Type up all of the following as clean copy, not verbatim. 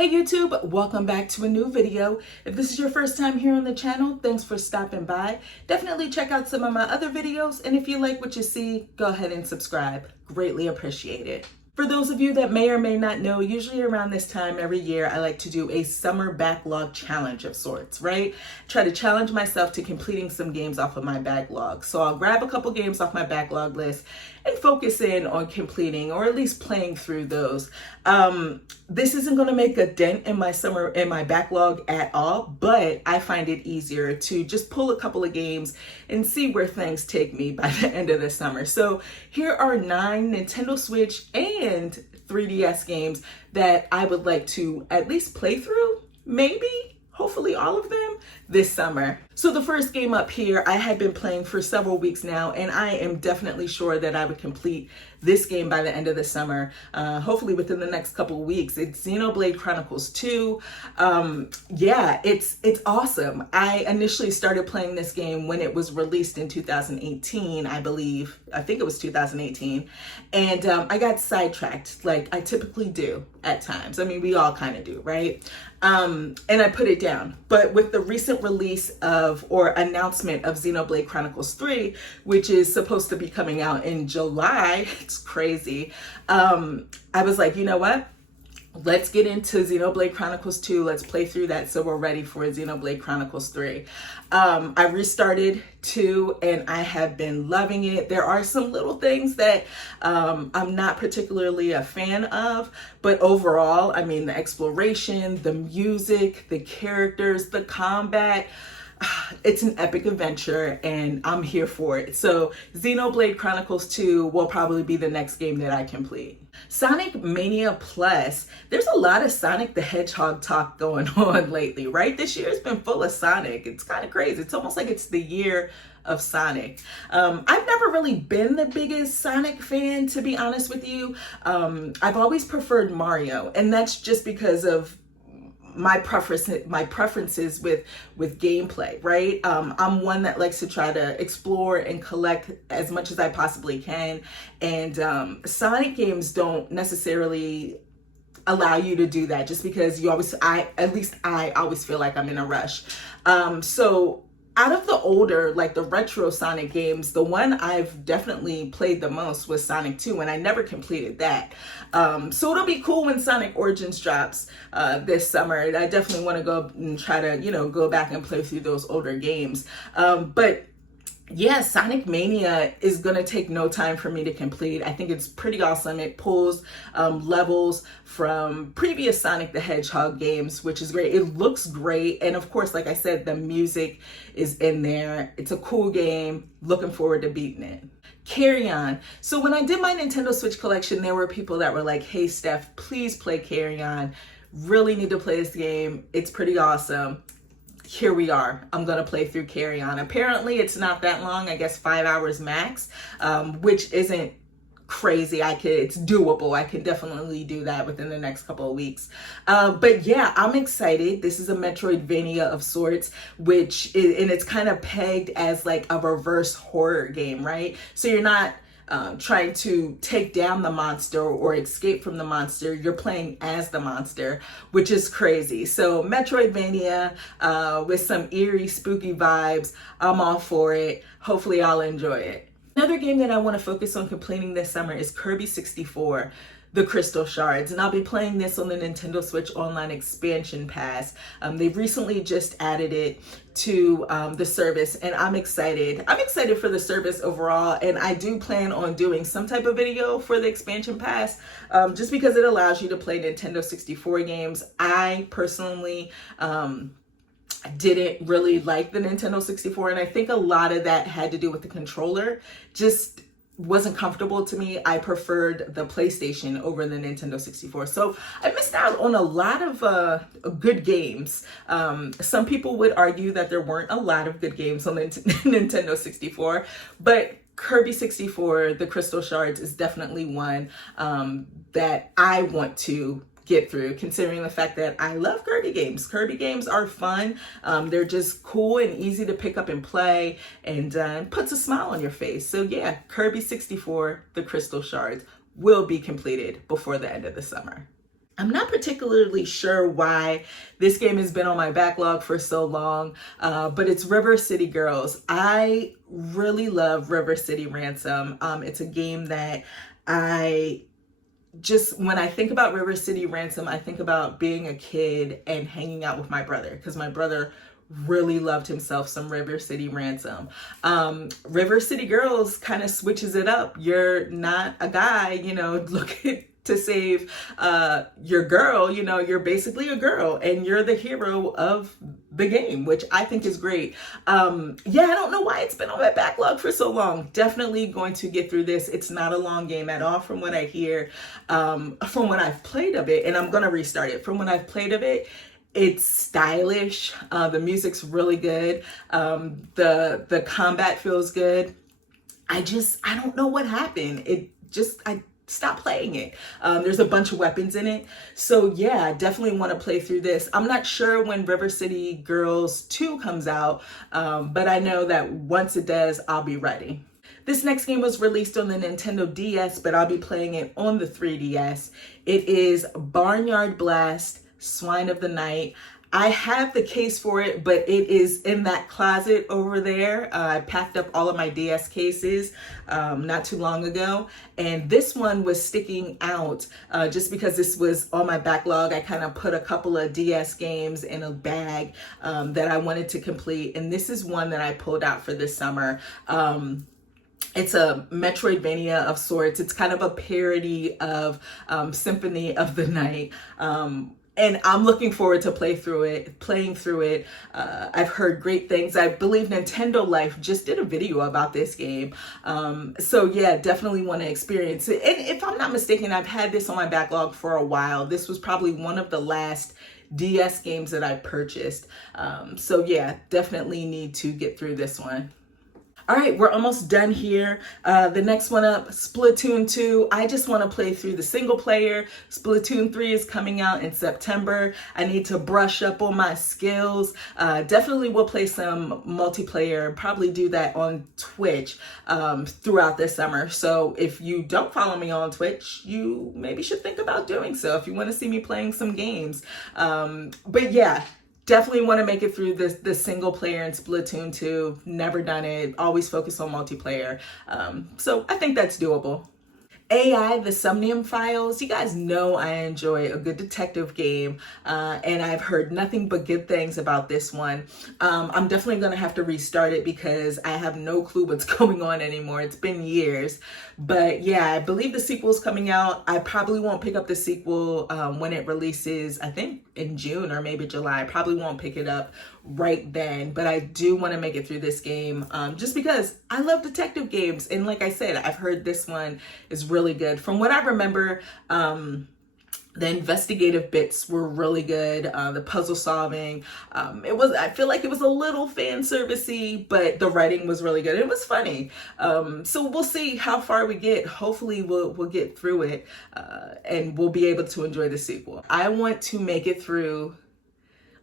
Hey YouTube, welcome back to a new video. If this is your first time here on the channel, thanks for stopping by. Definitely check out some of my other videos, and if you like what you see, go ahead and subscribe. Greatly appreciate it. For those of you that may or may not know, usually around this time every year, I like to do a summer backlog challenge of sorts, right? Try to challenge myself to completing some games off of my backlog. So I'll grab a couple games off my backlog list and focus in on completing or at least playing through those. This isn't going to make a dent in my backlog at all, but I find it easier to just pull a couple of games and see where things take me by the end of the summer. So here are 9 Nintendo Switch and 3DS games that I would like to at least play through, hopefully all of them this summer. So the first game up here, I had been playing for several weeks now, and I am definitely sure that I would complete this game by the end of the summer, hopefully within the next couple of weeks. It's Xenoblade Chronicles 2. Yeah, it's awesome. I initially started playing this game when it was released in 2018, I think it was 2018, and I got sidetracked like I typically do at times. I mean, we all kind of do, right? And I put it down. But with the recent release announcement of Xenoblade Chronicles 3, which is supposed to be coming out in July, it's crazy. I was like, you know what? Let's get into Xenoblade Chronicles 2. Let's play through that so we're ready for Xenoblade Chronicles 3. I restarted 2 and I have been loving it. There are some little things that I'm not particularly a fan of, but overall, I mean, the exploration, the music, the characters, the combat, it's an epic adventure and I'm here for it. So Xenoblade Chronicles 2 will probably be the next game that I complete. Sonic Mania Plus, there's a lot of Sonic the Hedgehog talk going on lately, right? This year has been full of Sonic. It's kind of crazy. It's almost like it's the year of Sonic. I've never really been the biggest Sonic fan, to be honest with you. I've always preferred Mario, and that's just because of my preferences with gameplay, right? I'm one that likes to try to explore and collect as much as I possibly can, and Sonic games don't necessarily allow you to do that, just because I always feel like I'm in a rush. So out of the older, like the retro Sonic games, the one I've definitely played the most was Sonic 2, and I never completed that. So it'll be cool when Sonic Origins drops this summer. I definitely want to go and try to, go back and play through those older games. But yeah, Sonic Mania is going to take no time for me to complete. I think it's pretty awesome. It pulls levels from previous Sonic the Hedgehog games, which is great. It looks great. And of course, like I said, the music is in there. It's a cool game. Looking forward to beating it. Carry On. So when I did my Nintendo Switch collection, there were people that were like, hey, Steph, please play Carry On. Really need to play this game. It's pretty awesome. Here we are. I'm going to play through Carry On. Apparently, it's not that long. I guess 5 hours max, which isn't crazy. It's doable. I can definitely do that within the next couple of weeks. But yeah, I'm excited. This is a Metroidvania of sorts, and it's kind of pegged as like a reverse horror game, right? So you're not trying to take down the monster or escape from the monster. You're playing as the monster, which is crazy. So Metroidvania with some eerie, spooky vibes. I'm all for it. Hopefully I'll enjoy it. Another game that I want to focus on completing this summer is Kirby 64. The Crystal Shards, and I'll be playing this on the Nintendo Switch Online Expansion Pass. They've recently just added it to the service, and I'm excited. I'm excited for the service overall, and I do plan on doing some type of video for the Expansion Pass, just because it allows you to play Nintendo 64 games. I personally didn't really like the Nintendo 64, and I think a lot of that had to do with the controller. Just wasn't comfortable to me. I preferred the PlayStation over the Nintendo 64. So I missed out on a lot of good games. Some people would argue that there weren't a lot of good games on the Nintendo 64, but Kirby 64, the Crystal Shards, is definitely one that I want to get through, considering the fact that I love Kirby games. Kirby games are fun. They're just cool and easy to pick up and play, and puts a smile on your face. So yeah, Kirby 64, the Crystal Shards, will be completed before the end of the summer. I'm not particularly sure why this game has been on my backlog for so long, but it's River City Girls. I really love River City Ransom. It's a game that when I think about River City Ransom, I think about being a kid and hanging out with my brother, because my brother really loved himself some River City Ransom. River City Girls kind of switches it up. You're not a guy, looking to save your girl. You're basically a girl and you're the hero of the game, which I think is great. Yeah, I don't know why it's been on my backlog for so long. Definitely going to get through this. It's not a long game at all from what I hear, from what I've played of it, and I'm going to restart it. From what I've played of it, it's stylish. The music's really good. The combat feels good. I don't know what happened. I stopped playing it. There's a bunch of weapons in it. So yeah, I definitely want to play through this. I'm not sure when River City Girls 2 comes out, but I know that once it does, I'll be ready. This next game was released on the Nintendo DS, but I'll be playing it on the 3DS. It is Barnyard Blast Swine of the Night. I have the case for it, but it is in that closet over there. I packed up all of my DS cases not too long ago, and this one was sticking out just because this was on my backlog. I kind of put a couple of DS games in a bag that I wanted to complete, and this is one that I pulled out for this summer. It's a Metroidvania of sorts. It's kind of a parody of Symphony of the Night. And I'm looking forward to playing through it. I've heard great things. I believe Nintendo Life just did a video about this game. So yeah, definitely want to experience it. And if I'm not mistaken, I've had this on my backlog for a while. This was probably one of the last DS games that I purchased. So yeah, definitely need to get through this one. All right, we're almost done here. The next one up, Splatoon 2. I just want to play through the single player. Splatoon 3 is coming out in September. I need to brush up on my skills. Definitely will play some multiplayer, probably do that on Twitch throughout this summer. So if you don't follow me on Twitch, you maybe should think about doing so if you want to see me playing some games. But yeah, definitely want to make it through the single player in Splatoon 2. Never done it. Always focus on multiplayer. So I think that's doable. AI, the Somnium Files. You guys know I enjoy a good detective game, and I've heard nothing but good things about this one. I'm definitely going to have to restart it because I have no clue what's going on anymore. It's been years. But yeah, I believe the sequel is coming out. I probably won't pick up the sequel when it releases, I think in June or maybe July. I probably won't pick it up right then, but I do want to make it through this game just because I love detective games. And like I said, I've heard this one is really good. From what I remember, the investigative bits were really good. The puzzle solving, I feel like it was a little fan servicey, but the writing was really good. It was funny. So we'll see how far we get. Hopefully we'll get through it and we'll be able to enjoy the sequel. I want to make it through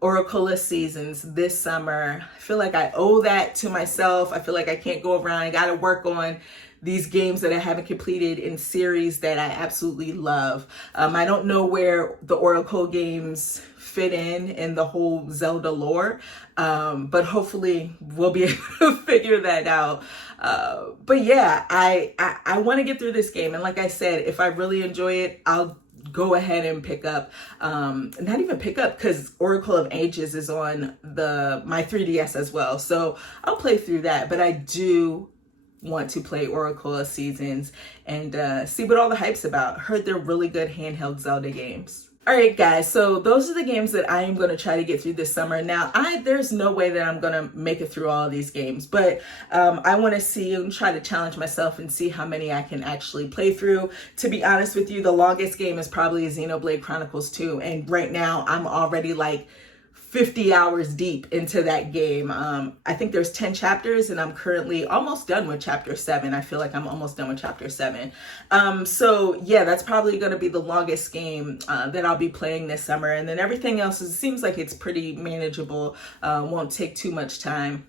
Oracle of Seasons this summer. I feel like I owe that to myself. I feel like I can't go around. I got to work on these games that I haven't completed in series that I absolutely love. I don't know where the Oracle games fit in the whole Zelda lore, but hopefully we'll be able to figure that out. But yeah, I want to get through this game. And like I said, if I really enjoy it, I'll go ahead and pick up, not even pick up, because Oracle of Ages is on my 3DS as well. So I'll play through that, but I do want to play Oracle of Seasons and see what all the hype's about. Heard they're really good handheld Zelda games. All right, guys, so those are the games that I am going to try to get through this summer. Now, there's no way that I'm going to make it through all of these games, but I want to see and try to challenge myself and see how many I can actually play through. To be honest with you, the longest game is probably Xenoblade Chronicles 2, and right now I'm already like 50 hours deep into that game. I think there's 10 chapters and I'm currently almost done with chapter 7. I feel like I'm almost done with chapter 7. So yeah, that's probably going to be the longest game that I'll be playing this summer. And then everything else seems like it's pretty manageable. Won't take too much time.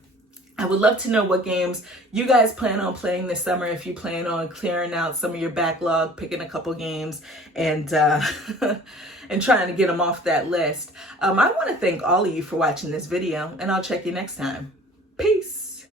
I would love to know what games you guys plan on playing this summer, if you plan on clearing out some of your backlog, picking a couple games, and and trying to get them off that list. I want to thank all of you for watching this video, and I'll check you next time. Peace.